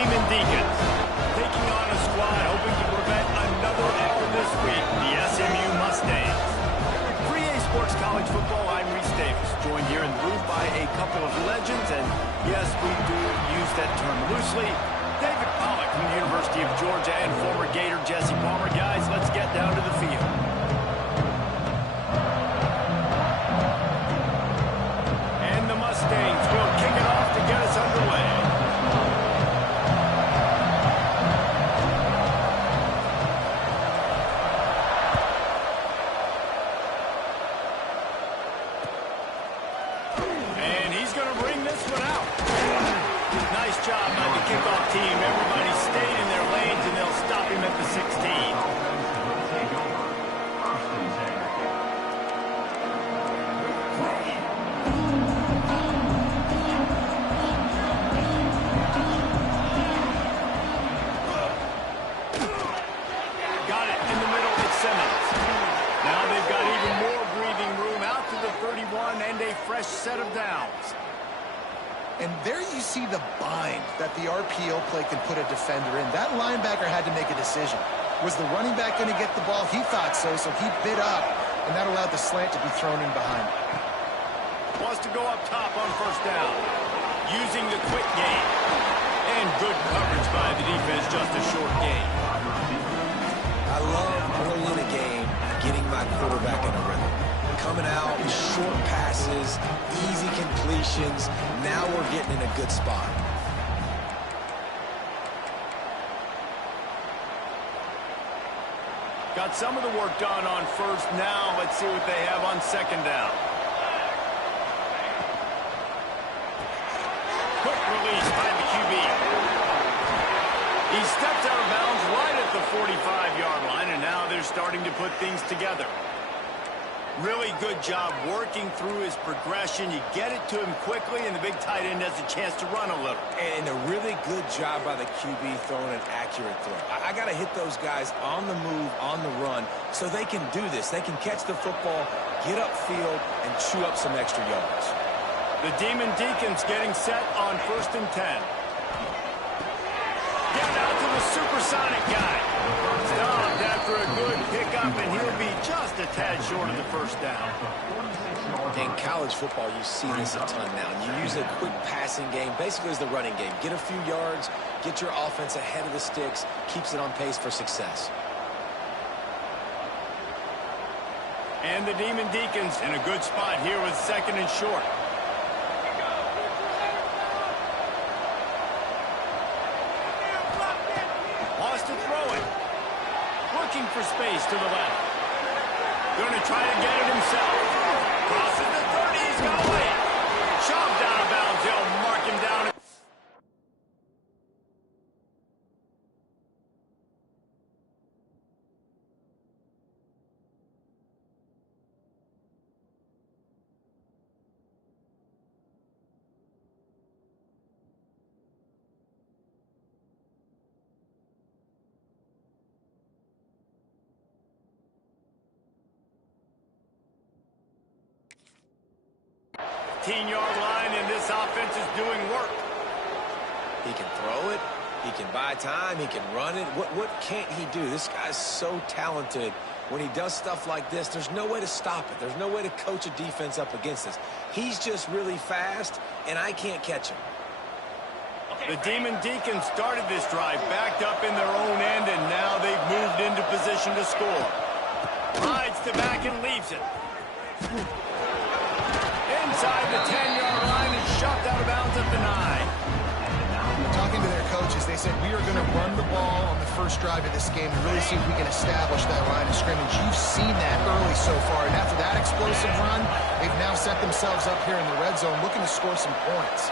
Demon Deacons. Taking on a squad hoping to prevent another error this week, the SMU Mustangs. For EA Sports College Football, I'm Reese Davis, joined here in the booth by a couple of legends, and yes, we do use that term loosely. David Pollack from the University of Georgia and former Gator Jesse Palmer. Guys, let's get down to the field. And the Mustangs will kick it off to get us underway. And he's going to bring this one out. Nice job by the kickoff team. Everybody stayed in their lanes, and they'll stop him at the 16. Got it in the middle. It's Simmons. Now they've got even more breathing room out to the 31 and a fresh set of downs. And there you see the bind that the RPO play can put a defender in. That linebacker had to make a decision. Was the running back going to get the ball? He thought so, so he bit up, and that allowed the slant to be thrown in behind. Wants to go up top on first down. Using the quick game. And good coverage by the defense, just a short gain. I love early in a game getting my quarterback in a rhythm. Coming out, short passes, easy completions. Now we're getting in a good spot. Got some of the work done on first. Now let's see what they have on second down. Quick release by the QB. He steps out of bounds right at the 45-yard line, and now they're starting to put things together. Really good job working through his progression. You get it to him quickly, and the big tight end has a chance to run a little. And a really good job by the QB throwing an accurate throw. I got to hit those guys on the move, on the run, so they can do this. They can catch the football, get upfield, and chew up some extra yards. The Demon Deacons getting set on 1st and 10. Get out to the supersonic guy. Stopped after a good pickup, and he'll be just a tad short of the first down. In college football, you see this a ton now. You use a quick passing game, basically as the running game. Get a few yards, get your offense ahead of the sticks, keeps it on pace for success. And the Demon Deacons in a good spot here with 2nd and short. Wants to throw it. Looking for space to the left. Going to try to get it himself. Crosses the 30. He's going to wait. Shoved out of bounds. They'll mark him down. Yard line, and this offense is doing work. He can throw it. He can buy time. He can run it. What can't he do? This guy's so talented. When he does stuff like this, there's no way to stop it. There's no way to coach a defense up against this. He's just really fast, and I can't catch him. The Demon Deacons started this drive backed up in their own end, and now they've moved into position to score. Rides to back and leaves it. Inside the 10-yard line and shoved out of bounds at the 9. Talking to their coaches, they said, we are going to run the ball on the first drive of this game and really see if we can establish that line of scrimmage. You've seen that early so far, and after that explosive run, they've now set themselves up here in the red zone looking to score some points.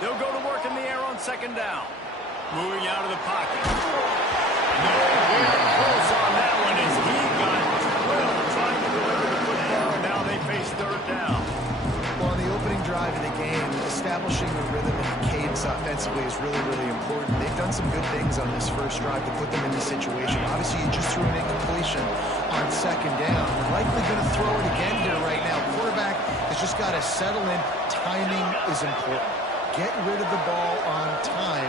They'll go to work in the air on 2nd down. Moving out of the pocket. Nowhere close on that one as he got drilled trying to deliver the football, and now they face 3rd down. Well, on the opening drive of the game, establishing the rhythm and the cadence offensively is really, really important. They've done done some good things on this first drive to put them in this situation. Obviously, you just threw an incompletion on second down. You're likely going to throw it again here right now. Quarterback has just got to settle in. Timing is important. Get rid of the ball on time.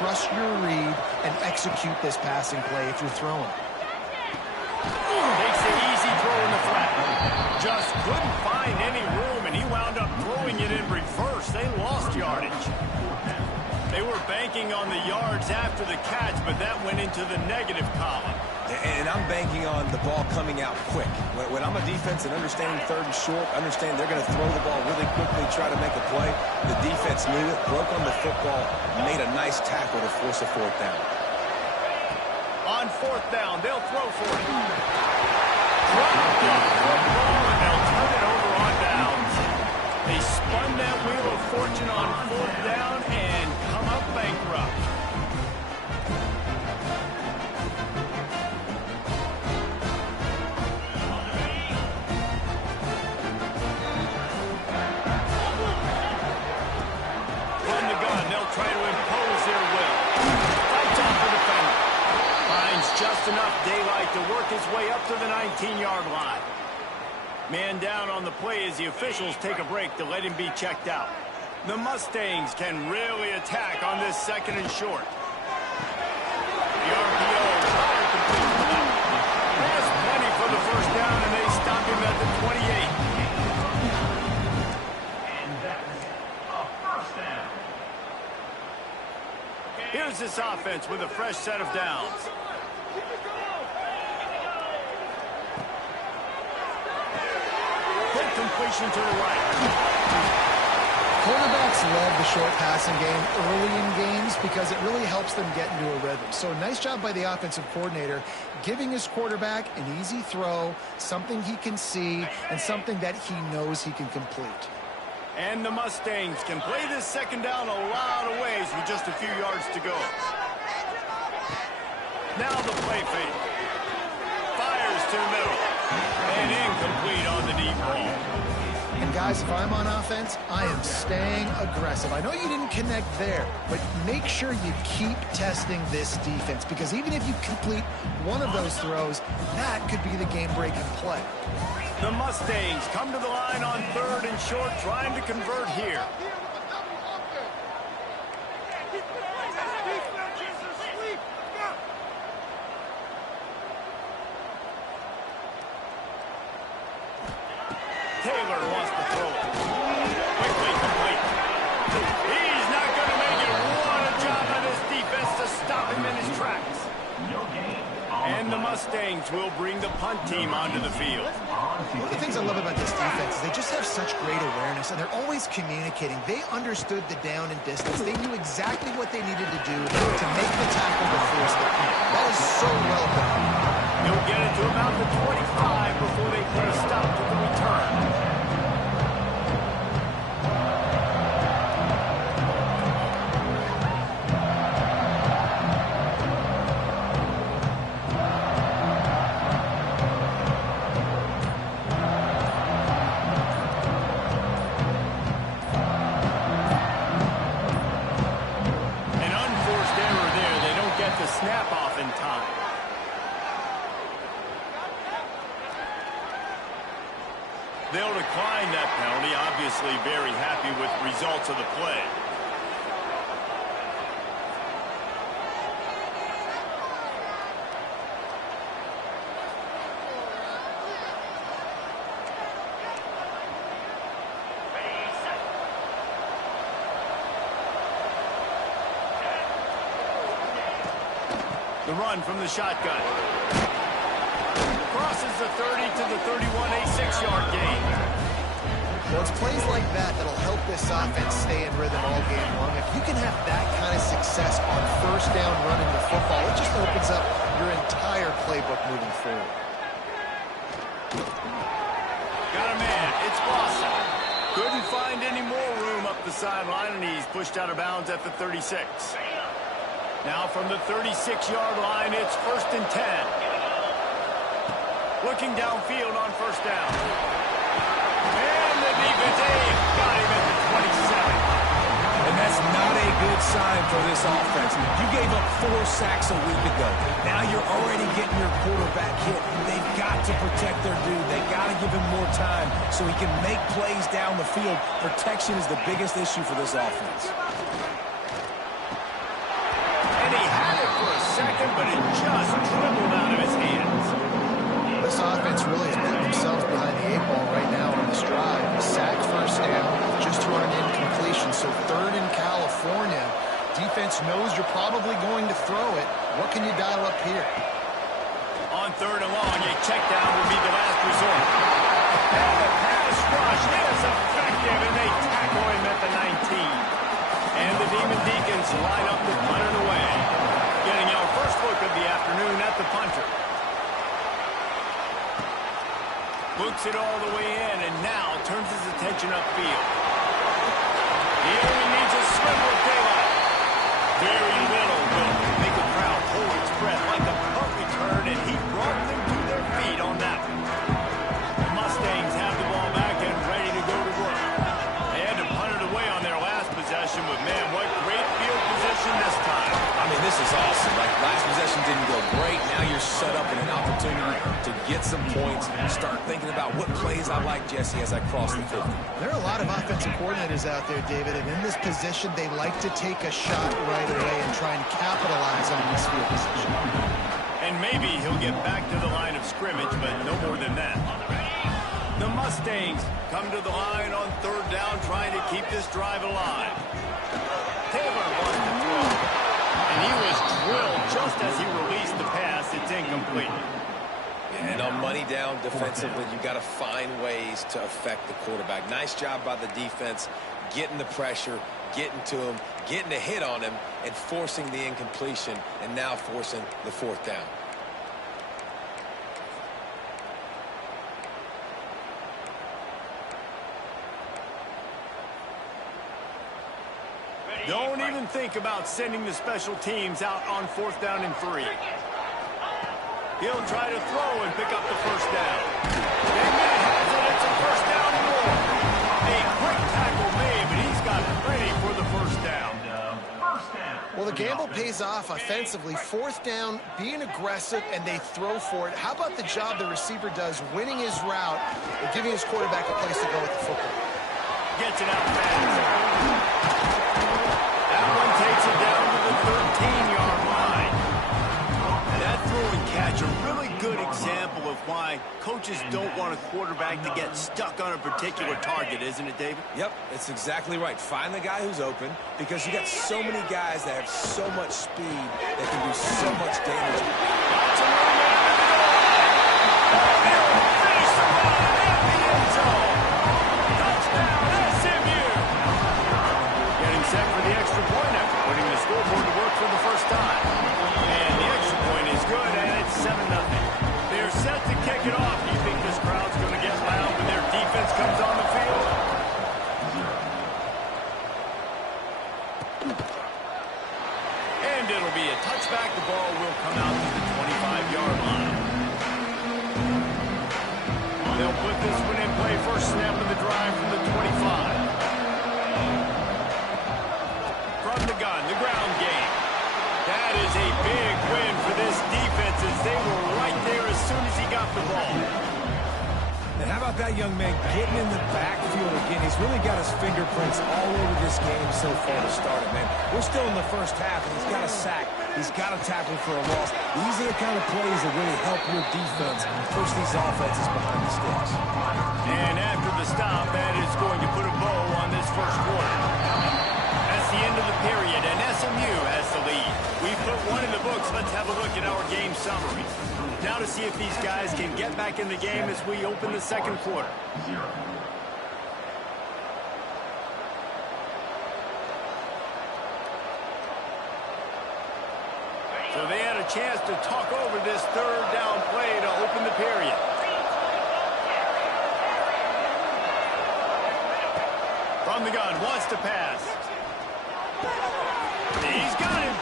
Trust your read and execute this passing play if you're throwing. Takes an easy throw in the flat. Just couldn't find any room, and he wound up throwing it in reverse. They lost yardage. They were banking on the yards after the catch, but that went into the negative column. And I'm banking on the ball coming out quick. When I'm a defense and understanding third and short, understand they're going to throw the ball really quickly, try to make a play. The defense knew it, broke on the football, made a nice tackle to force a fourth down. On fourth down, they'll throw for it. Drop the football, and they'll turn it over on downs. They spun that wheel of fortune on fourth down and come up bankrupt. Run the gun, they'll try to impose their will. Fights off the defender. Finds just enough daylight to work his way up to the 19-yard line. Man down on the play as the officials take a break to let him be checked out. The Mustangs can really attack on this second and short. The RPO fire complete for them. There's plenty for the first down, and they stop him at the 28. And that's a first down. Here's this offense with a fresh set of downs. Quick completion to the right. Quarterbacks love the short passing game early in games because it really helps them get into a rhythm. So nice job by the offensive coordinator giving his quarterback an easy throw, something he can see, and something that he knows he can complete. And the Mustangs can play this second down a lot of ways with just a few yards to go. Now the play fake. Fires to the middle. And incomplete on the deep ball. And guys, if I'm on offense, I am staying aggressive. I know you didn't connect there, but make sure you keep testing this defense, because even if you complete one of those throws, that could be the game-breaking play. The Mustangs come to the line on third and short, trying to convert here. Taylor wants to throw it. Quickly complete. He's not going to make it. What a job by this defense to stop him in his tracks. And the Mustangs will bring the punt team onto the field. One of the things I love about this defense is they just have such great awareness, and they're always communicating. They understood the down and distance. They knew exactly what they needed to do to make the tackle to force the punt. That is so well done. He'll get it to about the 25 before they put a stop to the return. Snap off in time. They'll decline that penalty, obviously very happy with results of the play. The run from the shotgun. Crosses the 30 to the 31, a 6-yard gain. Well, it's plays like that that'll help this offense stay in rhythm all game long. If you can have that kind of success on first down running the football, it just opens up your entire playbook moving forward. Got a man. It's Blossom. Couldn't find any more room up the sideline, and he's pushed out of bounds at the 36. Now from the 36-yard line, it's 1st and 10. Looking downfield on first down. And the defense got him at the 27. And That's not a good sign for this offense. You gave up 4 sacks a week ago. Now you're already getting your quarterback hit. They've got to protect their dude. They've got to give him more time so he can make plays down the field. Protection is the biggest issue for this offense. And he had it for a second, but it just dribbled out of his hands. This offense really is putting themselves behind the 8 ball right now on this drive. Sack first down, just thrown an incompletion. So 3rd in California. Defense knows you're probably going to throw it. What can you dial up here? On 3rd and long, a check down will be the last resort. And the pass rush is effective, and they tackle him at the 19. And the Demon Deacons line up to punt it away. Getting our first look of the afternoon at the punter. Books it all the way in, and now turns his attention upfield. He only needs a sliver of daylight. Very little will make a crowd hold its breath like a punt return, and he brought them to their feet on that one. The Mustangs have the ball back and ready to go to work. They had to punt it away on their last possession, but man, what great field position this time. I mean, this is awesome. Like, last possession didn't go great. Now you're set up in an opportunity to get some points and start thinking about what plays I like, Jesse, as I cross the 50. There are a lot of offensive coordinators out there, David, and in this position, they like to take a shot right away and try and capitalize on this field position. And maybe he'll get back to the line of scrimmage, but no more than that. The Mustangs come to the line on 3rd down, trying to keep this drive alive. Taylor wants to throw, and he was drilled just as he released the pass. It's incomplete. And on money down defensively, you got to find ways to affect the quarterback. Nice job by the defense, getting the pressure, getting to him, getting a hit on him, and forcing the incompletion, and now forcing the 4th down. Don't even think about sending the special teams out on 4th down and 3. He'll try to throw and pick up the first down. And then has it. It's a first down and more. A quick tackle made, but he's got plenty for the first down. Well, the gamble pays off offensively. 4th down, being aggressive, and they throw for it. How about the job the receiver does winning his route and giving his quarterback a place to go with the football? Gets it out fast. That one takes it down to the 13-yard line. That throw and catch, a really good example of why coaches don't want a quarterback to get stuck on a particular target, isn't it, David? Yep, it's exactly right. Find the guy who's open, because you got so many guys that have so much speed that can do so much damage. Lots of room in the middle. They'll finish the run at the end zone. Touchdown, SMU. Getting set for the extra point after putting the scoreboard to work for the first time. And the extra point is good, and it's 7-0. They're set to kick it off. Do you think this crowd's going to get loud when their defense comes on the field? And it'll be a touchback. The ball will come out to the 25-yard line. They'll put this one in play. First snap of the drive from the 25. From the gun, the ground game. That is a big win for this defense, as they were right there as soon as he got the ball. And how about that young man getting in the backfield again? He's really got his fingerprints all over this game so far to start it, man. We're still in the first half, and he's got a sack. He's got a tackle for a loss. These are the kind of plays that really help your defense push these offenses behind the sticks. And after the stop, that is going to put a bow on this first quarter. That's the end of the period, and SMU has the lead. We've put one in the books. Let's have a look at our game summary. Now to see if these guys can get back in the game as we open the second quarter. So they had a chance to talk over this 3rd down play to open the period. From the gun, wants to pass. He's got him.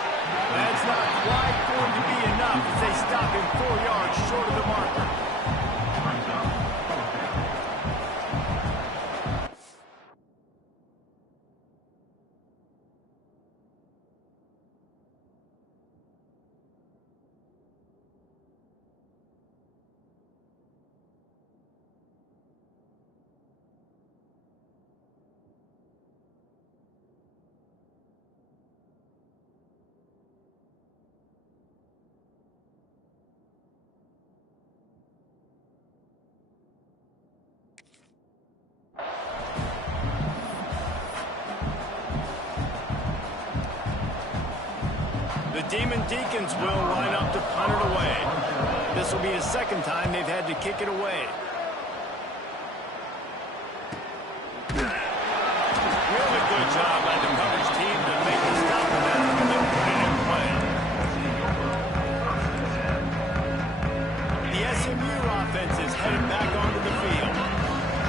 That's not quite going to be enough as they stop him 4 yards short of the marker. The Demon Deacons will line up to punt it away. This will be the second time they've had to kick it away. Really good job by the coverage team to make the stop on that when they put it in play. The SMU offense is headed back onto the field.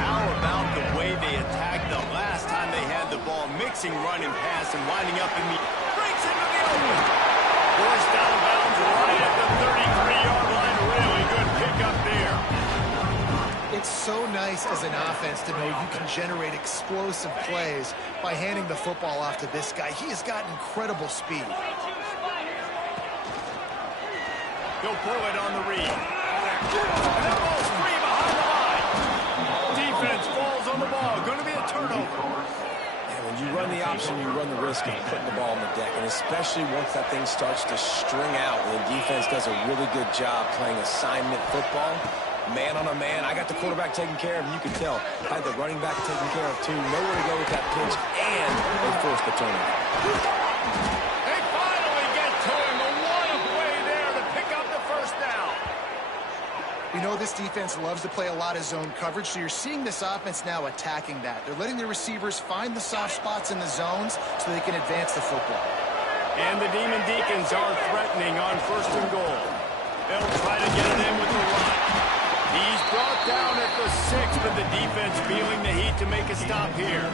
How about the way they attacked the last time they had the ball, mixing run and pass and winding up in the... breaks into the open. Forced out of bounds right at the 33-yard line. Really good pickup there. It's so nice as an offense to know you can generate explosive plays by handing the football off to this guy. He has got incredible speed. He'll pull it on the read. And that ball's free behind the line. Defense falls on the ball. Going to be a turnover. When you run the option, you run the risk of putting the ball on the deck, and especially once that thing starts to string out, when the defense does a really good job playing assignment football, man on a man. I got the quarterback taken care of, and you can tell I had the running back taken care of too. Nowhere to go with that pitch, and they forced the turnover. They finally get to him. A one play there to pick up the first down. You know this defense loves to play a lot of zone coverage, so you're seeing this offense now attacking that. They're letting their receivers find the soft spots in the zones so they can advance the football. And the Demon Deacons are threatening on 1st and goal. They'll try to get it in with the run. He's brought down at the 6, but the defense feeling the heat to make a stop here.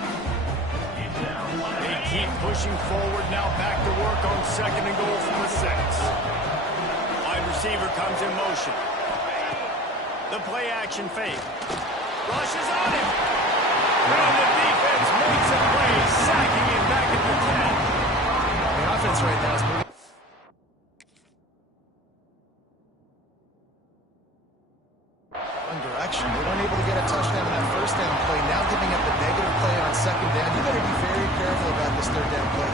They keep pushing forward, now back to work on 2nd and goal from the 6. Wide receiver comes in motion. The play-action fake. Rushes on him. And the defense makes a play, sacking him back at the 10. The offense right now is moving. One direction. They weren't able to get a touchdown on that 1st down play. Now giving up the negative play on 2nd down. You better be very careful about this 3rd down play.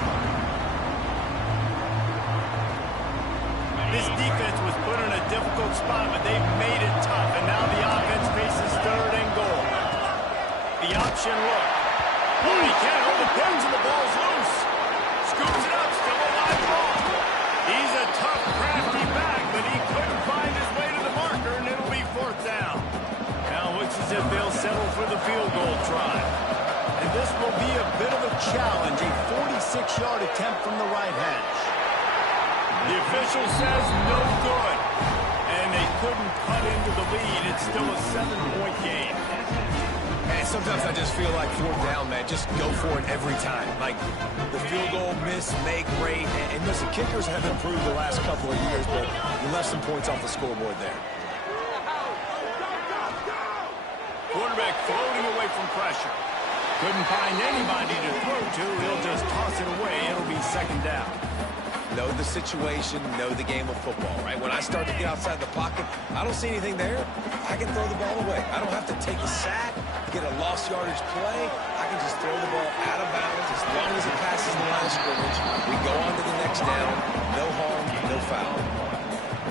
This defense was put in a difficult spot, but they've made it tough, and now the offense faces 3rd and goal. The option look. Oh, he can't hold the pins, and the ball's loose. Scoops it up, still a live ball. He's a tough, crafty back, but he couldn't find his way to the marker, and it'll be 4th down. Now looks as if they'll settle for the field goal try. And this will be a bit of a challenge, a 46-yard attempt from the right hash. The official says no good, and they couldn't cut into the lead. It's still a 7-point game. And sometimes I just feel like 4th down, man, just go for it every time. Like the field goal, miss, make, great. And listen, kickers have improved the last couple of years, but you left some points off the scoreboard there. Quarterback floating away from pressure. Couldn't find anybody to throw to. He'll just toss it away. It'll be 2nd down. Know the situation, know the game of football, right? When I start to get outside the pocket, I don't see anything there. I can throw the ball away. I don't have to take a sack, get a lost yardage play. I can just throw the ball out of bounds as long as it passes the line of scrimmage. We go on to the next down. No harm, no foul.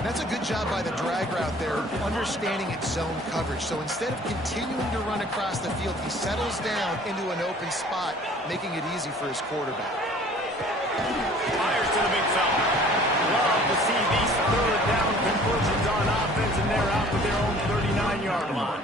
That's a good job by the drag route there, understanding its zone coverage. So instead of continuing to run across the field, he settles down into an open spot, making it easy for his quarterback. Fires to the big fella. Love to see these 3rd down conversions on offense, and they're out to their own 39-yard line.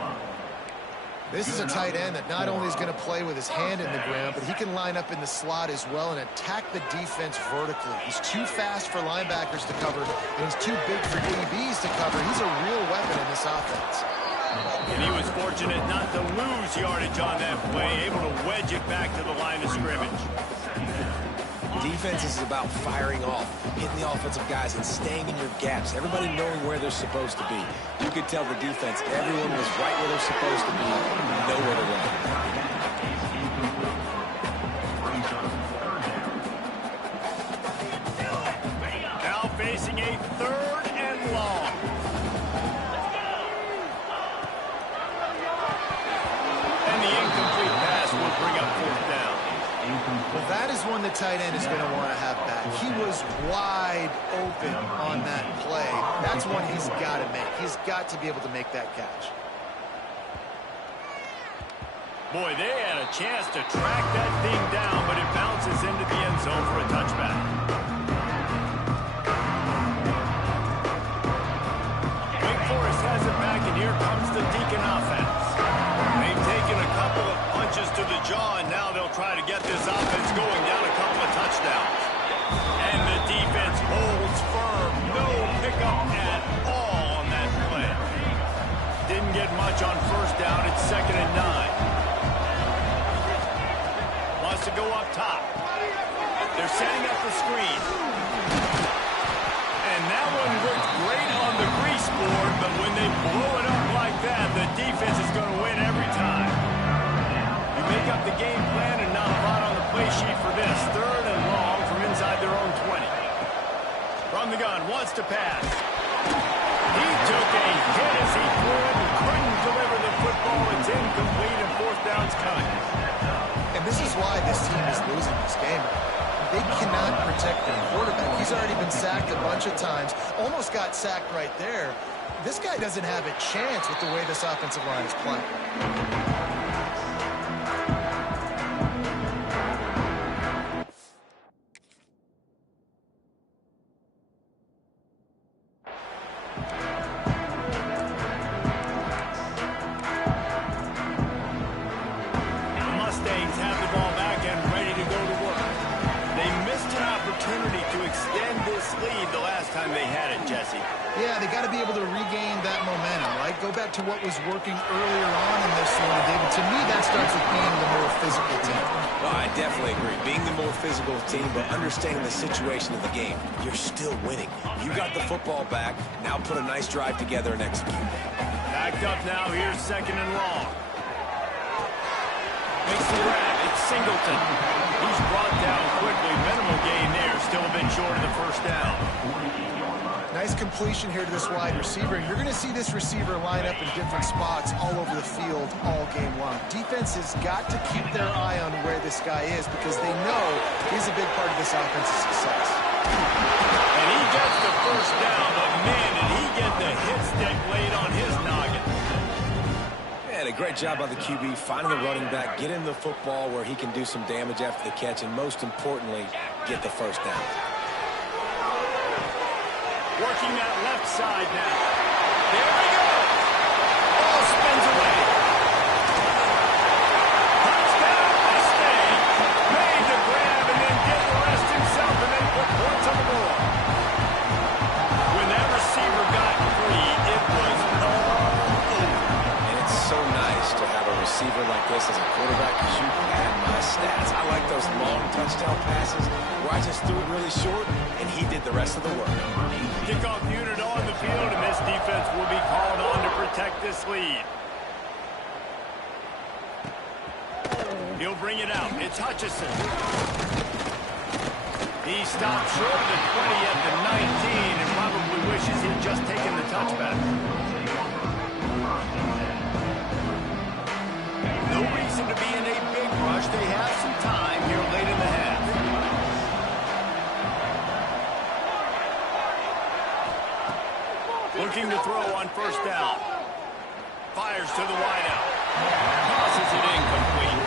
This is a tight end that not only is going to play with his hand in the ground, but he can line up in the slot as well and attack the defense vertically. He's too fast for linebackers to cover, and he's too big for DBs to cover. He's a real weapon in this offense. And he was fortunate not to lose yardage on that play, able to wedge it back to the line of scrimmage. Defense is about firing off, hitting the offensive guys, and staying in your gaps. Everybody knowing where they're supposed to be. You could tell the defense, everyone was right where they're supposed to be, nowhere to run. Now facing a 3rd and long. And the incomplete pass will bring up 4th down. Well, that is one the tight end is going to want to have back. He was wide open on that play. That's one he's got to make. He's got to be able to make that catch. Boy, they had a chance to track that thing down, but it bounces into the end zone for a touchback. here comes the Deacon offense. They've taken a couple of punches to the jaw, and now they'll try to get this offense going down a couple of touchdowns. And the defense holds firm. No pickup at all on that play. Didn't get much on first down. It's 2nd and 9. Wants to go up top. They're setting up the screen. And that one looked great on the grease board, but when they blow it up like that, the defense is going to win every time. You make up the game plan and not a lot on the play sheet for this. 3rd and long from inside their own 20. From the gun, wants to pass. He took a hit as he threw it and couldn't deliver the football. It's incomplete and 4th down's coming. And this is why this team is losing this game. They cannot protect their quarterback. He's already been sacked a bunch of times. Almost got sacked right there. This guy doesn't have a chance with the way this offensive line is playing. The Mustangs have the ball back and ready to go to work. They missed an opportunity to extend this lead the last time they had it, Jesse. Yeah, they got to be able to regain that momentum, right? Go back to what was working earlier on in this one, David. To me, that starts with being the more physical team. Well, I definitely agree. Being the more physical team, but understanding the situation of the game. You're still winning. You got the football back. Now put a nice drive together and execute. Backed up now. Here's 2nd and long. Makes the grab. It's Singleton. He's brought down quickly. Minimal gain there. Still a bit short of the 1st down. Nice completion here to this wide receiver. You're going to see this receiver line up in different spots all over the field all game long. Defense has got to keep their eye on where this guy is because they know he's a big part of this offense's success. And he gets the 1st down, but man, did he get the hit stick laid on his noggin. Yeah, a great job by the QB, finding the running back, getting the football where he can do some damage after the catch, and most importantly, get the 1st down. Working that left side now. There we go. Ball spins away. Touchdown, Mustang. Made the grab and then did the rest himself and then put points on the board. When that receiver got free, it was all over. And it's so nice to have a receiver like this as a quarterback because you can add my stats. I like those long touchdown passes where I just threw it really short and he did the rest of the work. Kickoff unit on the field, and this defense will be called on to protect this lead. He'll bring it out. It's Hutchinson. He stopped short of the 20 at the 19 and probably wishes he'd just taken the touchback. No reason to be in a big rush. They have some time here late in the half. Looking to throw on 1st down. Fires to the wideout. Tosses it incomplete.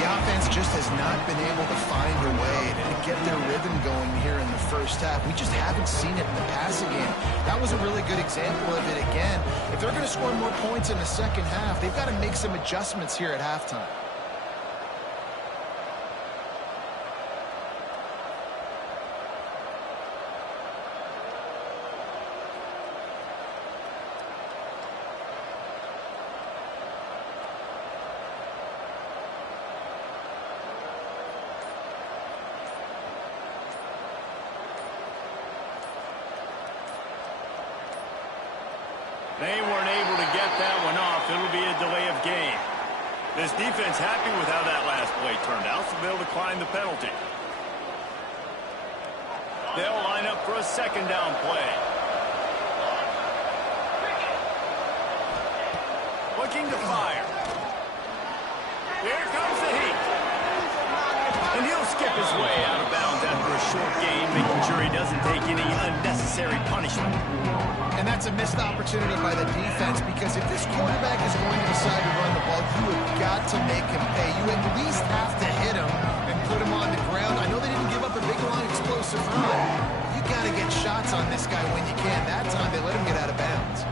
The offense just has not been able to find a way to get their rhythm going here in the 1st half. We just haven't seen it in the passing game. That was a really good example of it again. If they're going to score more points in the 2nd half, they've got to make some adjustments here at halftime. They weren't able to get that one off. It'll be a delay of game. This defense happy with how that last play turned out, so they'll decline the penalty. They'll line up for a 2nd down play. Looking to fire. Here comes the heat. And he'll skip his way out of bounds after a short gain, making sure he doesn't take any unnecessary punishment. And that's a missed opportunity by the defense because if this quarterback is going to decide to run the ball, you have got to make him pay. You at least have to hit him and put him on the ground. I know they didn't give up a big long explosive run. You got to get shots on this guy when you can. That time they let him get out of bounds.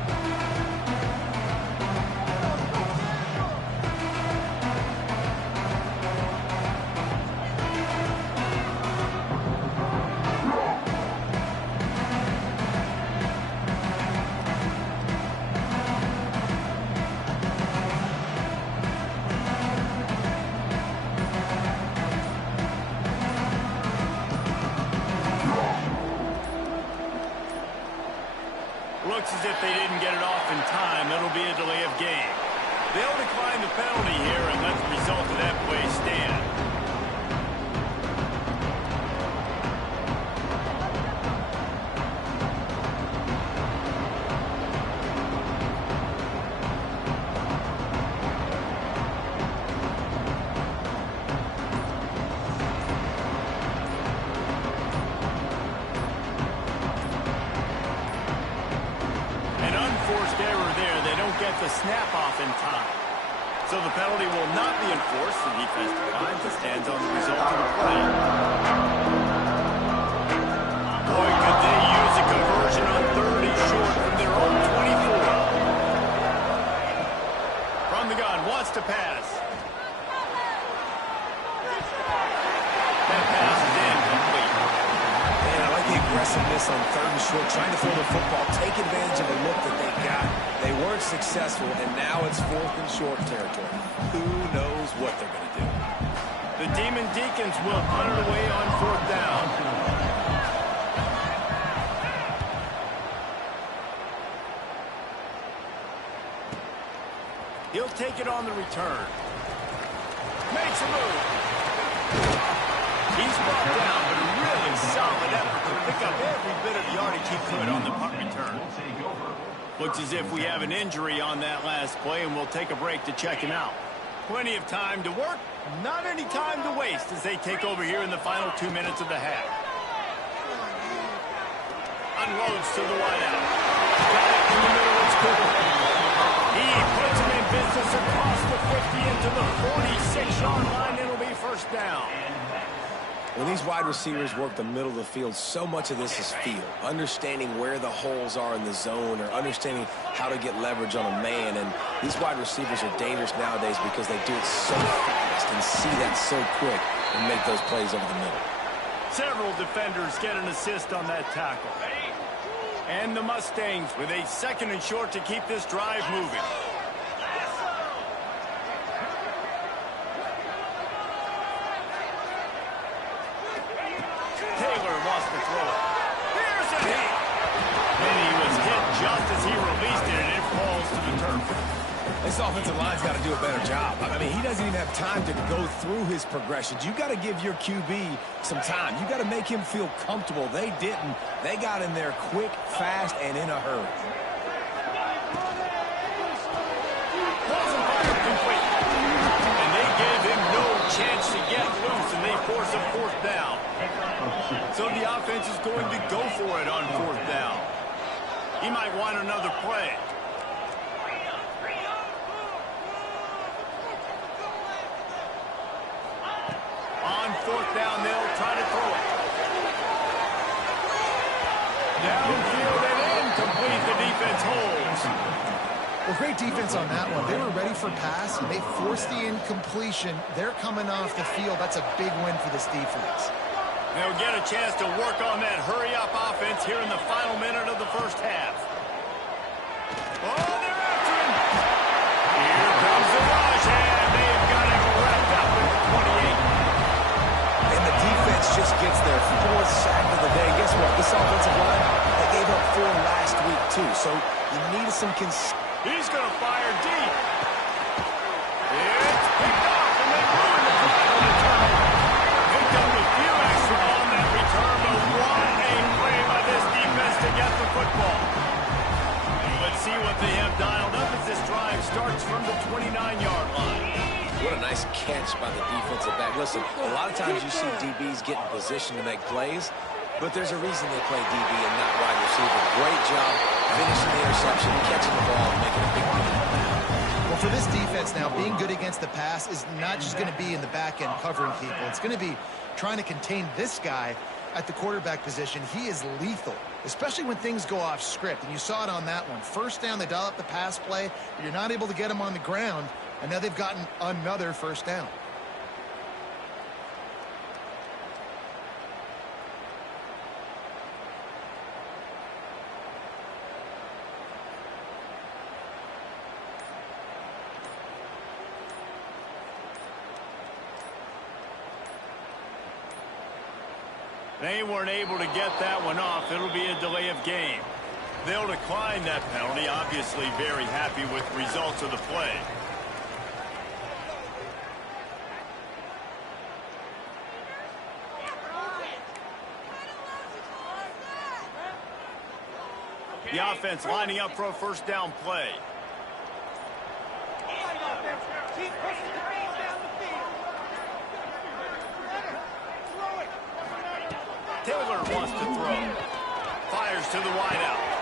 Looks as if they didn't get it off in time. It'll be a delay of game. They'll decline the penalty here and let the result of that play stand. Get the snap off in time. So the penalty will not be enforced. The defense declines and stands on the result of the play. Boy, could they use a conversion on 30 short from their own 24. From the gun, wants to pass. That pass is incomplete. Man, I like the aggressiveness on 3rd and short, trying to throw the football, take advantage of the look that they got. They weren't successful, and now it's 4th and short territory. Who knows what they're going to do? The Demon Deacons will punt it away on 4th down. He'll take it on the return. Makes a move. He's brought down, but a really solid effort to pick up every bit of yardage he could on the punt return. Looks as if we have an injury on that last play, and we'll take a break to check him out. Plenty of time to work, not any time to waste as they take over here in the final 2 minutes of the half. Unloads to the wideout. Got it in the middle, it's Cooper. He puts him in business across the 50 into the 46-yard line. It'll be 1st down. When these wide receivers work the middle of the field, so much of this is feel. Understanding where the holes are in the zone or understanding how to get leverage on a man. And these wide receivers are dangerous nowadays because they do it so fast and see that so quick and make those plays over the middle. Several defenders get an assist on that tackle. And the Mustangs with a 2nd and short to keep this drive moving. Taylor wants to throw it. Here's a hit. And he was hit just as he released it, and it falls to the turf. This offensive line's got to do a better job. I mean, he doesn't even have time to go through his progressions. You got to give your QB some time. You got to make him feel comfortable. They didn't. They got in there quick, fast, and in a hurry. And they gave him no chance to get loose, and they force a 4th down. So the offense is going to go for it on 4th down. He might want another play. On 4th down, they'll try to throw it. Downfield and incomplete. The defense holds. Well, great defense on that one. They were ready for pass, and they forced the incompletion. They're coming off the field. That's a big win for this defense. They'll get a chance to work on that hurry-up offense here in the final minute of the 1st half. Oh, they're after him. Here comes the rush, and they've got him wrapped up at the 28. And the defense just gets their 4th sack of the day. Guess what? This offensive line, they gave up 4 last week, too. So you need some He's going to fire deep. It's picked off, and they ruin the drive on the turnover. Picked up a few extra on that return, but what a play by this defense to get the football. Let's see what they have dialed up as this drive starts from the 29-yard line. What a nice catch by the defensive back. Listen, a lot of times you see DBs get in position to make plays, but there's a reason they play DB and not wide receiver. Great job finishing the interception, catching the ball, and making a big play. Well, for this defense now, being good against the pass is not just going to be in the back end covering people. It's going to be trying to contain this guy at the quarterback position. He is lethal, especially when things go off script. And you saw it on that one. 1st down, they dial up the pass play, but you're not able to get him on the ground, and now they've gotten another 1st down. They weren't able to get that one off. It'll be a delay of game. They'll decline that penalty, obviously very happy with the results of the play. The offense lining up for a first down play. Taylor wants to throw. Fires to the wideout.